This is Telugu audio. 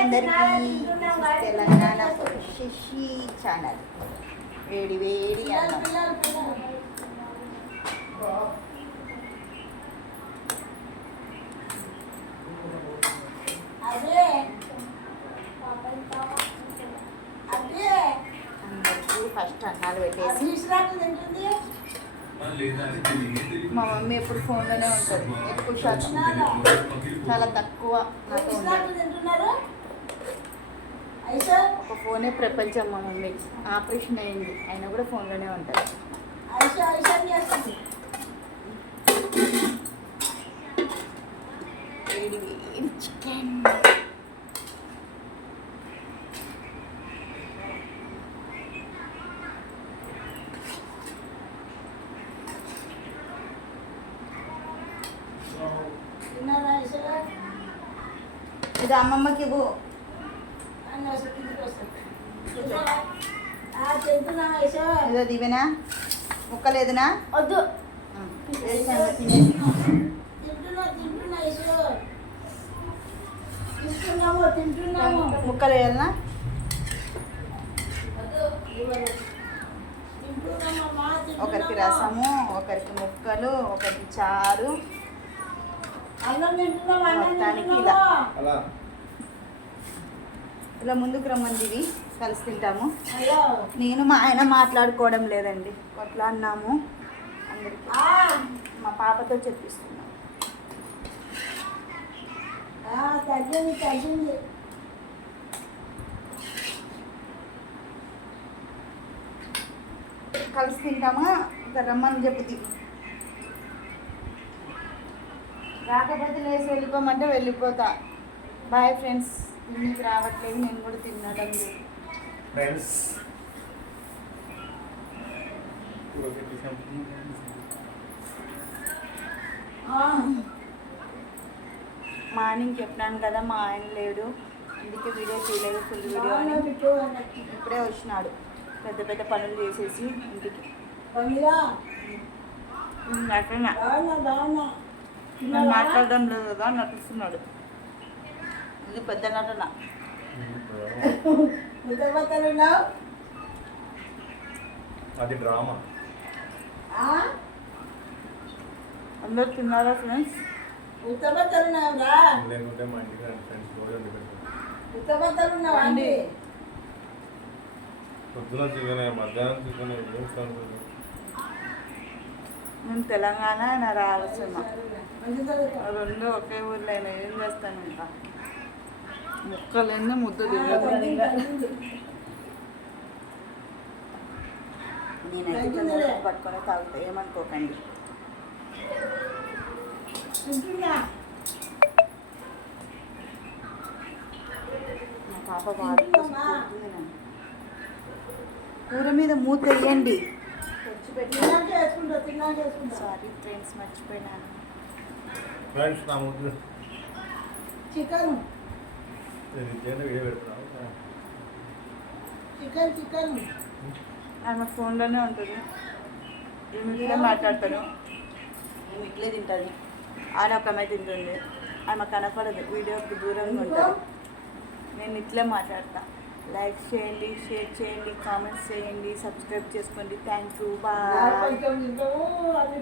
అందరికీ తెలంగాణ శశి ఛానల్ వేడి వేడి అన్నం. అందరికీ ఫస్ట్ అన్నాలు పెట్టేసి మా మమ్మీ ఎప్పుడు ఫోన్లోనే ఉంటుంది. ఎక్కువ శాతం చాలా తక్కువ నాతో ఉంటుంది. ఒక ఫోనే ప్రపంచం మా మమ్మీకి. ఆపరేషన్ అయింది అయినా కూడా ఫోన్లోనే ఉంటుంది. వేడి వేడి చికెన్. ఇది అమ్మమ్మకి ఇవ్వు. ఏదో దివేనా ముక్కలేదునా వద్దు ముక్కలు వేయాలనా? ఒకరికి రసము, ఒకరికి ముక్కలు, ఒకరికి చారు, మొత్తానికి ఇలా ముందుకు రమ్మంది కలిసి తింటాము. నేను మా ఆయన మాట్లాడుకోవడం లేదండి, కొట్లాడినాము. అందరికి మా పాపతో చెప్పిస్తున్నాం. కలిసి తింటామా? ఇంకా రమ్మని చెప్పుది. రాకపోతే లేసి వెళ్ళిపోమంటే వెళ్ళిపోతా. Bye friends. తిన్నీకి రావట్లేదు, నేను కూడా తినడం లేదు ఫ్రెండ్స్. మార్నింగ్ చెప్పినాను కదా మా ఆయన లేడు, అందుకే వీడియో చేయలేదు ఫుల్ వీడియో అని. ఇప్పుడే వచ్చినాడు పెద్ద పెద్ద పనులు చేసేసి ఇంటికి. నేను మాట్లాడడం లేదు కదా నటిస్తున్నాడు. ఇది పెద్ద నటన. అది డ్రామా. అందరు తిన్నారా ఫ్రెండ్స్? పొద్దున చికెన్, మధ్యాహ్నం చికెన్. నేను తెలంగాణ, నా రాయలసీమ రెండు ఒకే ఊర్లో అయినా ఏం చేస్తాను. ఇంకా ముక్కలన్నీ ముద్ద తినలేదు. నేనైతే పట్టుకొని తాగుతా, ఏమనుకోకండి. నా పాప కూర మీద మూత వేయండి. Sorry friends, మర్చిపోయినాను. చికెన్ ఆమె ఫోన్లోనే ఉంటుంది. నేను ఇట్లే మాట్లాడతాను, నేను ఇట్లే తింటుంది. ఆడ ఒక అమ్మాయి తింటుంది, ఆమె కనపడదు, వీడియోకి దూరంగా ఉంటుంది. నేను ఇట్లే మాట్లాడతా. లైక్ చేయండి, షేర్ చేయండి, కామెంట్స్ చేయండి, సబ్స్క్రైబ్ చేసుకోండి. Thank you, bye.